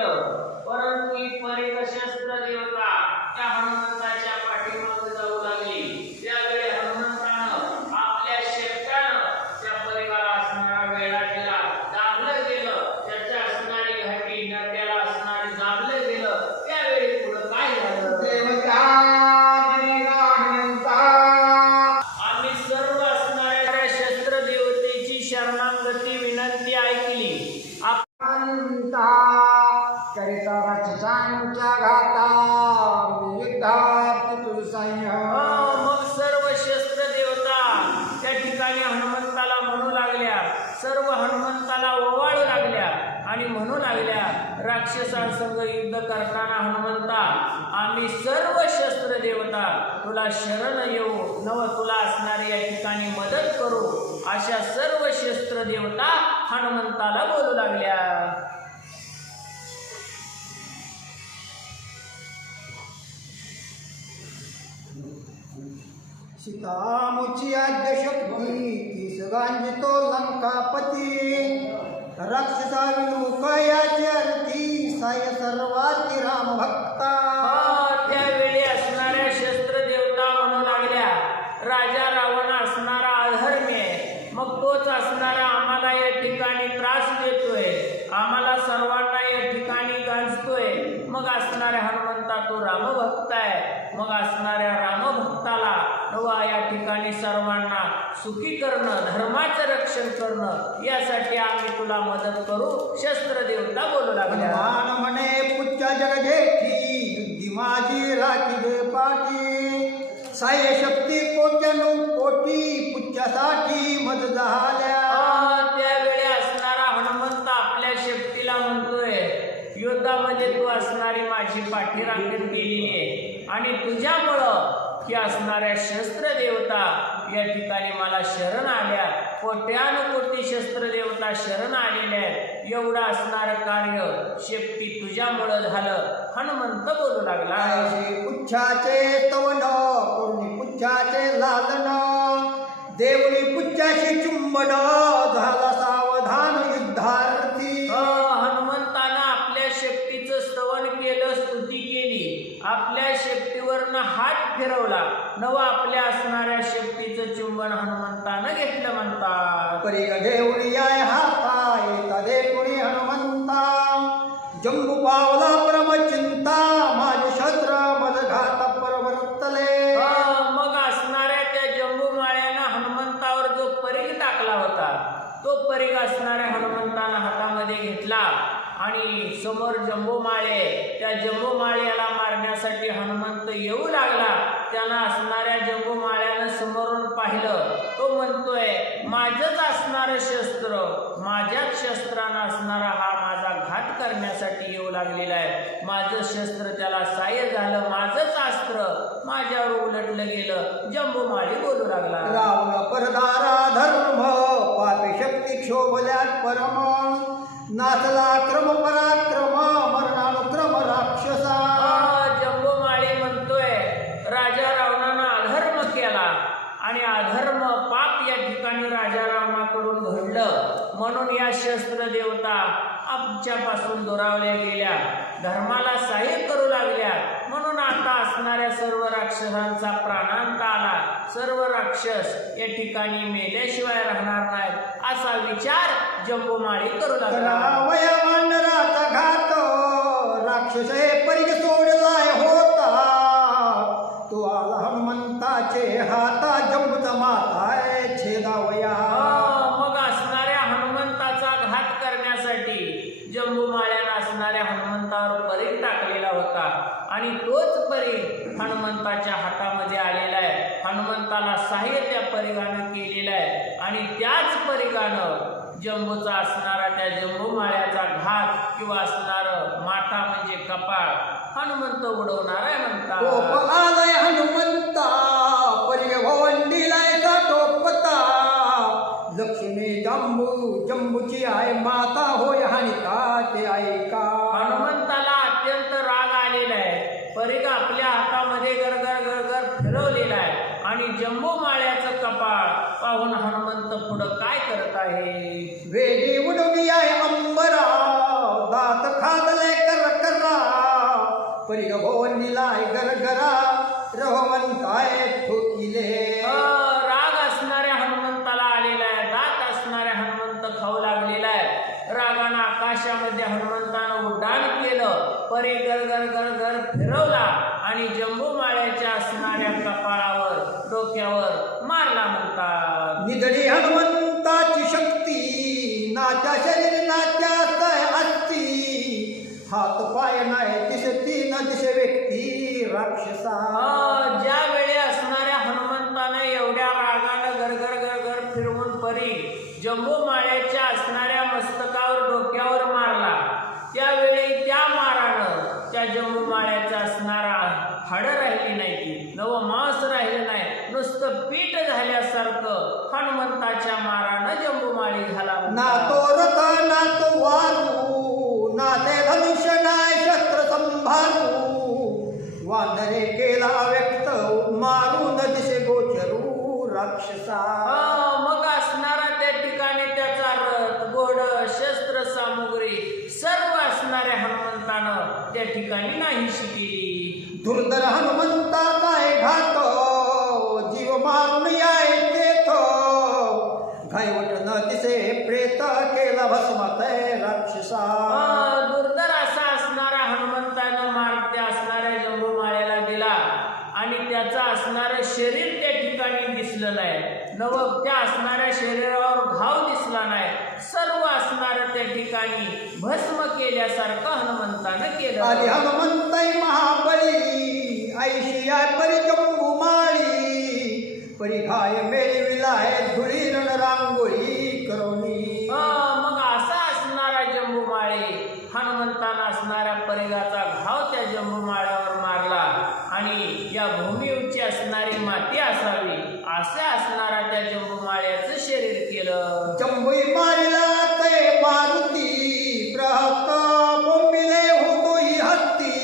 केलं, परंतु ही परीघ शस्त्र देवता त्या हनुमंताच्या पाठीमागे जाऊ लागली. त्यावेळी हनुमंतानं आपल्या शेपटानं त्या परीघाला असणारा वेढा केला, दाबलं गेलं. त्याच्या असणारी घाटी नद्याला असणारी दाबलं गेलं. त्यावेळी पुढं काय झालं? देवता आम्ही सर्व असणाऱ्या शस्त्र देवतेची शरणागती विनंती ऐकली. करिता राक्षसांच्या घाता युद्धात तुझसाह्य. मग सर्व शस्त्र देवता त्या ठिकाणी हनुमंताला म्हणू लागल्या, सर्व हनुमंताला ओवाळू लागल्या आणि म्हणू लागल्या, राक्षसांसंग युद्ध करताना हनुमंता आम्ही सर्व शस्त्र देवता तुला शरण येऊ, नव तुला असणारी या ठिकाणी मदत करू. अशा सर्व शस्त्र देवता हनुमंताला बोलू लागल्या. सीतामुची आद्य शक्ती ती सगांजितो लंकापती. राक्षसा विमुखयाची अर्थी साय सर्वाती राम भक्ता. त्यावेळी असणाऱ्या शस्त्र देवता म्हणू लागल्या, राजा रावण असणारा अधर्मी आहे, मग तोच असणारा आम्हाला या ठिकाणी त्रास देतोय, आम्हाला सर्वांना या ठिकाणी गांजतोय. मग असणाऱ्या हनुमंता तो रामभक्त आहे, मग असणाऱ्या रामभक्ताला नवा या ठिकाणी सर्वांना सुखी करणं, धर्माचं रक्षण करणं, यासाठी आम्ही तुला मदत करू. शस्त्र देवता बोलू लागल्या. हनुमान म्हणे पुच्चा जगजेठी युद्धी माझी राखी दे पाठी. साय शक्ती कोट्यानु कोटी पुच्च्यासाठी मद झाल्या. त्यावेळी असणारा हनुमंत आपल्या शक्तीला म्हणतोय, युद्धामध्ये तू असणारी माझी पाठी राखण केलेली आहे आणि तुझ्यामुळं की असणाऱ्या शस्त्र देवता या ठिकाणी मला शरण आल्या, कोट्यानुकोटी शस्त्र देवता शरण आलेल्या आहेत. एवढं असणारं कार्य शेपटी तुझ्यामुळं झालं. हनुमंत बोलू लागला. पुच्छाचे तवन करुणी पुच्छाचे लालन. देवळी पुच्छाशी चुंबन झाला सावधान युद्धार्थी. हनुमंतानं आपल्या शक्तीचं स्तवन केलं, स्तुती केली, आपल्या शक्तीवरनं हात फिरवला, नव आपल्या असणाऱ्या शक्तीचं चुंबन हनुमंतानं घेतलं. म्हणतात परीघ देवळी आहे हाता येता देखुणी हनुमंता. जंबू पावला परमचिंता माझे शस्त्र मद घात परवर्तले. मग असणाऱ्या त्या जंबूमाळ्यानं हनुमंतावर जो परीघ टाकला होता, तो परीघ असणाऱ्या हनुमंतानं हातामध्ये घेतला आणि समोर जंबूमाळे, त्या जंबूमाळ्याला मारण्यासाठी हनुमंत येऊ लागला. त्यानं असणाऱ्या जंबूमाळ्यानं समोरून पाहिलं, तो म्हणतोय माझंच असणारं शस्त्र, माझ्याच शस्त्रानं असणारा हा माझा घात करण्यासाठी येऊ लागलेला आहे. माझं शस्त्र त्याला साह्य झालं, माझंच अस्त्र माझ्यावर उलटलं गेलं. जंबूमाळी बोलू लागला. रावण परदारा धर्म पापी शक्ती क्षोभल्यात परम. नाचला क्रम पराक्रम मरणानुक्रम राक्षसा. जंबूमाळी म्हणतोय राजा रावणानं अधर्म केला आणि अधर्म पाप या ठिकाणी राजा रावणाकडून घडलं, म्हणून या शस्त्र देवता आमच्यापासून दुरावल्या गेल्या, धर्माला सहाय्य करू लागल्या. म्हणून आता असणाऱ्या सर्व राक्षसांचा प्राणांत आला. सर्व राक्षस या ठिकाणी मेल्याशिवाय राहणार नाहीत, असा विचार जंबूमाळी करू लागला. वयवानराचा घात राक्षस हे परीघ सोडलाय होता. तो आला हनुमंताचे हाता जंबूचा माताय छेदावया. मग असणाऱ्या हनुमंताचा घात करण्यासाठी जंबूमाळ्यानं असणाऱ्या हनुमंतावर परीघ टाकलेला होता आणि तोच परीघ हनुमंताच्या हातामध्ये आलेला आहे. हनुमंताला सहाय्य त्या परीघानं केलेलं आहे आणि त्याच परीघानं जंबूचा असणारा त्या जंबूमाळ्याचा घात किंवा असणारं माथा म्हणजे कपाळ हनुमंत उडवणार आहे. म्हणतात आलाय हनुमंता परीघ भवंडीलाय का टोपता. लक्ष्मी जंबूची आहे माता होय हानिका ते ऐका. हनुमंताला अत्यंत राग आलेला आहे. परीघ आपल्या हातामध्ये गरगर गरगर फिरवलेला आहे आणि जंबूमाळ्याचं कपाळ पाहून हनुमंत पुढं काय करत आहे. वेगी उडवली आहे अंबरा दात खादले कर परिग भोवनीलाय गरगरा रहमंताय ठोकिले. राग असणाऱ्या हनुमंताला आलेला आहे, दात असणाऱ्या हनुमंत खाऊ लागलेला आहे. रागानं आकाशामध्ये हनुमंतानं उड्डाण केलं, परी गर गर गर गर फिरवला आणि जंबूमाळ्याच्या असणाऱ्या कपाळावर डोक्यावर मारला म्हणतात. निधडी हनुमंताची शक्ती नाच्या शरीर नाच्या असती. हात पाय नाही दिसती न दिसे व्यक्ती राक्षसा. ज्या वेळी असणाऱ्या हनुमंतानं एवढ्या रागानं गरगर गरगर फिरवून परी जंबूमाळ्याच्या असणाऱ्या मस्तकावर डोक्यावर मारला, त्यावेळी त्या मारानं त्या जंबूमाळ्याचा असणारा हाडं राहिली नाही, ती नवमास राहिलं नाही, नुसतं पीठ झाल्यासारखं हनुमंताच्या मारानं जंबूमाळी झाला. ना तो रथ ना तो वारू ना ते धनुष्य नाय शस्त्र संभारू. वानरे केला व्यक्त मारून दिसे गोचरू राक्षसा. मग असणारा त्या ठिकाणी त्याचा रथ घोड शस्त्र सामुग्री सर्व असणाऱ्या हनुमंतानं त्या ठिकाणी नाहीशी केली. दुर्धर हनुमंता काय घात जीव मारून याय तेथ. घायवट न दिसे प्रेत केला भस्मात राक्षसा. दुर्धर असा असणारा हनुमंतानं मार त्या असणाऱ्या जंबूमाळ्याला दिला आणि त्याचं असणारं शरीर त्या ठिकाणी दिसलं नाही, नव त्या असणाऱ्या शरीरावर घाव दिसला नाही, सर्व असणारं त्या ठिकाणी भस्म केल्यासारखं हनुमंतानं केलं. आणि हनुमंतय महाबळी ऐशिया परी जंबूमाळी. परी घाय मेळविलाय धुळी रण रांगोळी करोनी. मग असा असणारा जंबूमाळे हनुमंतानं असणाऱ्या परिघाचा घाव त्या जंबूमाळ्यावर मारला आणि या भूमीवरची असणारी माती असावी असे असणारा त्या जंबूमाळ्याचं शरीर केलं. जंबुई मारिला ते मारुती प्रहत बोंबिले होतो ही हत्ती.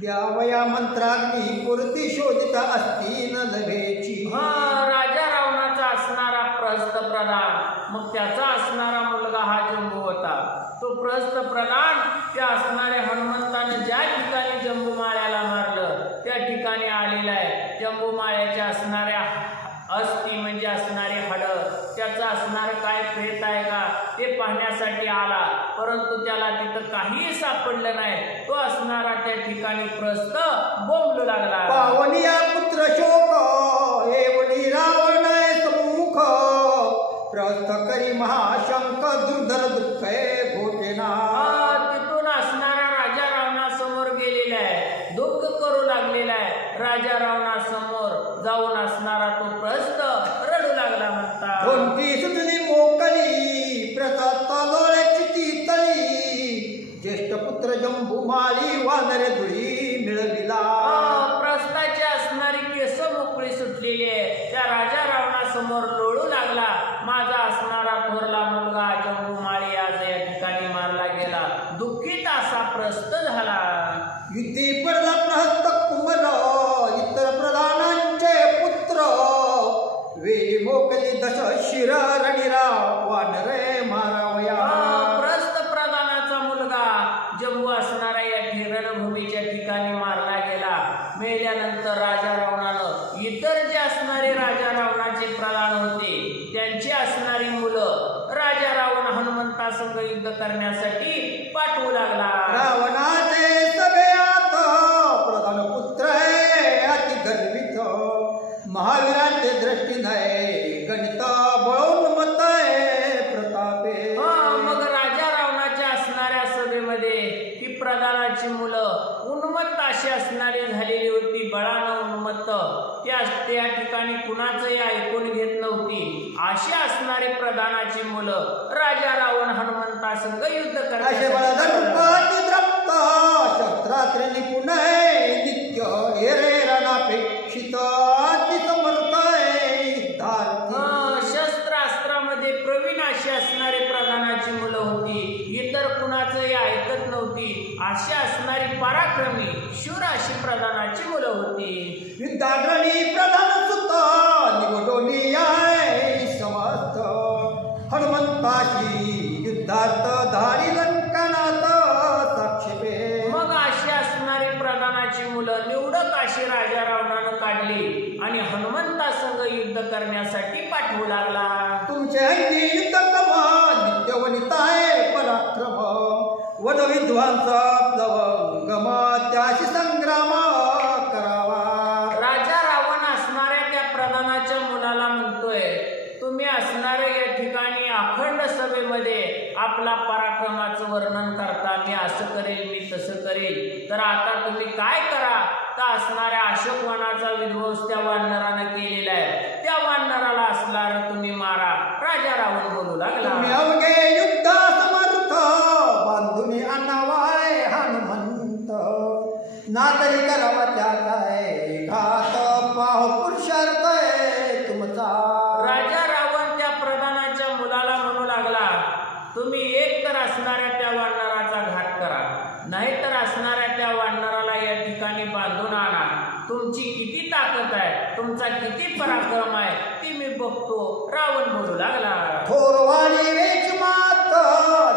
द्यावया मंत्राग्नी पुरती शोधित असती न लभेची. राजा रावणाचा असणारा प्रहस्त प्रधान, मग त्याचा असणारा मुलगा हा जंबू होता. तो प्रहस्त प्रधान त्या असणाऱ्या हनुमंतानं ज्या ठिकाणी जंबूमाळ्याला मारलं त्या ठिकाणी आलेला आहे. जंबूमाळ्याच्या असणाऱ्या अस्थी म्हणजे असणारे हाडं, त्याचं असणारं काय प्रेत आहे का ते पाहण्यासाठी आला, परंतु त्याला तिथं काहीही सापडलं नाही. तो असणारा त्या ठिकाणी प्रस्त बोंबलू लागला. पावनिया पुत्र शोक एवढी रावण सम्मुख. प्रस्थ करी महाशंक दुर्धर दुःख घोटेना. तिथून असणारा राजा रावणासमोर गेलेला आहे, दुःख करू लागलेला आहे. राजा रावणासमोर जाऊन असणारा तो प्रस्त रडू लागला म्हणतात. कोणती सुटली मोकली प्रसाद डोळ्याची ती तळी. ज्येष्ठ पुत्र जंबूमाळी वानरे धुळी मिळविला. प्रस्ताची असणारी केस मोकळी सुटलेली आहे, त्या राजा रावणासमोर लोळू लागला. माझा असणारा थोरला मुलगा जंबूमाळी आज या ठिकाणी मारला गेला. दुःखित असा प्रस्त झाला. युद्धी पडला प्रहस्त कुमर इतर प्रधानांचे पुत्र. वेळी मोकली दश शिर रणिरा वानरे मारावया. प्रस्त प्रधानाचा मुलगा जंबू असणारा या रणभूमीच्या ठिकाणी मारला गेला. मेल्यानंतर राजा रावणानं इतर जे असणारे राजा रावणाचे प्रधान होते त्यांची असणारी मुलं राजा रावण हनुमंतासंग युद्ध करण्यासाठी पाठवू लागला. रावणाचे सगळ्यात प्रधान पुत्र आहे अति गर्वित. महावीरांचे दृष्टी नाही गणित बळोन्मत आहे प्रतापे. मग राजा रावणाच्या असणाऱ्या सभेमध्ये ही प्रधानाची मुलं उन्मत्त अशी असणारी झालेली होती, बळानं उन्मत्त. त्या ठिकाणी कुणाचंही ऐकून घेत नव्हती. अशी असणारी प्रधानाची मुलं राजा रावण हनुमंतासंग युद्ध करतात. शस्त्रास्त्र निपुण आहे नित्य हेरे रणापेक्षित अति समर्थ आहे युद्धार्थी. शस्त्रास्त्रामध्ये प्रवीण अशी असणारी प्रधानाची मुलं होती, इतर कुणाचंही ऐकत नव्हती. अशी असणारी पराक्रमी शूर अशी प्रधानाची मुलं होती. युद्धाग्रणी प्रधान सुद्धा निवडोनी आहे समर्थ. हनुमंताची युद्धार्थ धारी लंकनाथ साक्षेपे. मग अशी असणारी अशी राजा रावणानं काढली आणि हनुमंतासंग युद्ध करण्यासाठी पाठवू लागला. तुमचे ऐकी युद्ध कमान नित्य वनिताय पराक्रम वन विद्वांचा प्लवंगम त्याशी संग्राम करावा. राजा रावण असणाऱ्या त्या प्रधानाच्या मुलाला म्हणतोय, तुम्ही असणाऱ्या या ठिकाणी अखंड सभेमध्ये आपला पराक्रमाचं वर्णन करता, मी असं करेल, मी तसं करेल. तर आता तुम्ही काय करा, तर असणाऱ्या अशोकवनाचा विध्वंस त्या वानरानं केलेला आहे, त्या वानराला असणार तुम्ही मारा. राजा रावण बोलू लागला, तुम्ही अवघे युद्ध समर्थ बांधुनी आणावाय हनुमंत ना तरी करावा त्या काय घात पाहो पुरुषार्थ तुमचा. राजा रावण त्या प्रधानाच्या मुलाला म्हणू लागला, तुम्ही एक तर असणाऱ्या त्या वानराचा घात करा, नाहीतर असणाऱ्या त्या वानराला या ठिकाणी बांधून आणा. तुमची किती ताकद आहे, तुमचा किती पराक्रम आहे ती मी बघतो. रावण बोलू लागला, थोरवाणी वेच मात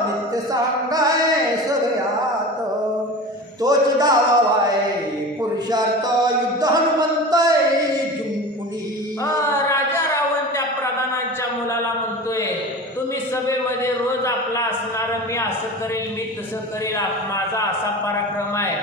नित्य सांगाय सगळ्यात तोच दावाय पुरुषार्थ युद्ध हनुमंत जिंकुनी. राजा रावण त्या प्रधानाच्या मुलाला म्हणतोय, तुम्ही सभेमध्ये रोज आपला असणारं मी असं करेल, मी तसं करेल, माझा असा पराक्रम आहे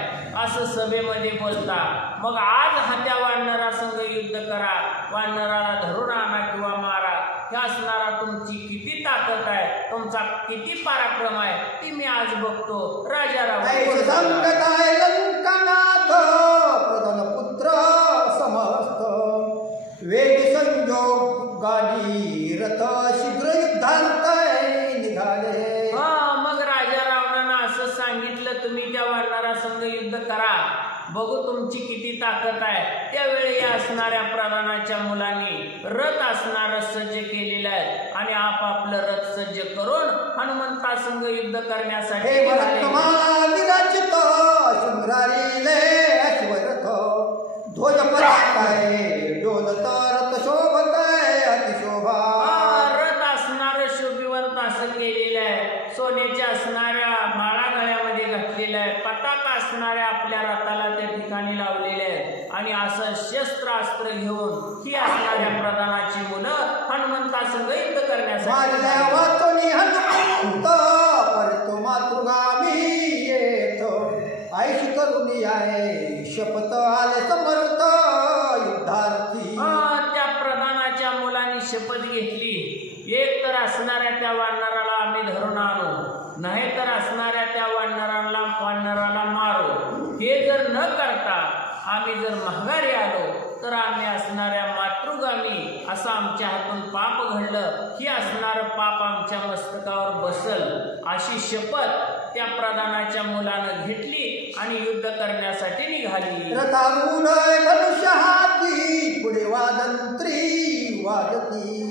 असं सभेमध्ये बोलता. मग आज त्या वानरासंग युद्ध करा, वानराला धरून आणा किंवा मारा. हे असणारा तुमची किती ताकद आहे, तुमचा किती पराक्रम आहे ती मी आज बघतो. राजा रावण संकटाय लंकनाथ प्रधान पुत्र समस्त वेग संजोग गाडी रथ शीघ्र युद्धांत निघाले. मग राजा रावणानं असं सांगितलं, तुम्ही त्या वानरासंग युद्ध करा, बघू तुमची किती ताकद आहे. त्यावेळी या असणाऱ्या प्रधानाच्या मुलांनी रथ असणारं सज्ज केलेलं आहे आणि आपापलं रथ सज्ज करून हनुमंतासंग युद्ध करण्यासाठी विराजित शृंगारीले अश्वरथ ध्वज पराकाय डोलत रथ शोभताय अतिशोभा. रथ असणारं शोभिवंत असं केलेलं आहे, सोन्याच्या असणाऱ्या माळा गळ्यामध्ये घातलेल्या आहे, पताका असणाऱ्या आपल्या रथाला त्या ठिकाणी लावलेले आहेत आणि असं शस्त्रास्त्र घेऊन ही असणाऱ्या प्रधानाची मुलं हनुमंतासंग युद्ध करण्यासाठी हनुमंत परतो मातृगामी येत आयुष करून आहे शपथ आले समर्थ युद्धार्थी. त्या प्रधानाच्या मुलांनी शपथ घेतली, एक तर असणाऱ्या त्या वानराला आम्ही धरून आणू, नाहीतर असणाऱ्या त्या वानराला मारू. हे जर न करता आम्ही जर माघारी आलो तर आम्ही असणाऱ्या मातृगामी असं आमच्या हातून पाप घडलं, ही असणारं पाप आमच्या मस्तकावर बसल. अशी शपथ त्या प्रधानाच्या मुलानं घेतली आणि युद्ध करण्यासाठी निघाली. रथारूढ धनुष्य हाती पुढे वादंत्री वाजती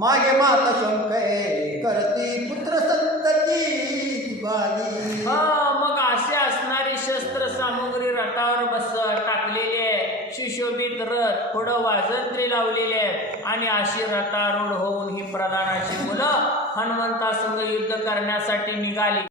मागे माता शंके करती पुत्र संतती बाली. मग असे असणारी शस्त्र सामुग्री रथावर टाकलेली आहे, सुशोभित रथ, पुढं वाजंत्री लावलेली आहे आणि अशी रथारूढ होऊन ही प्रधानाची मुलं हनुमंतासंग युद्ध करण्यासाठी निघाली.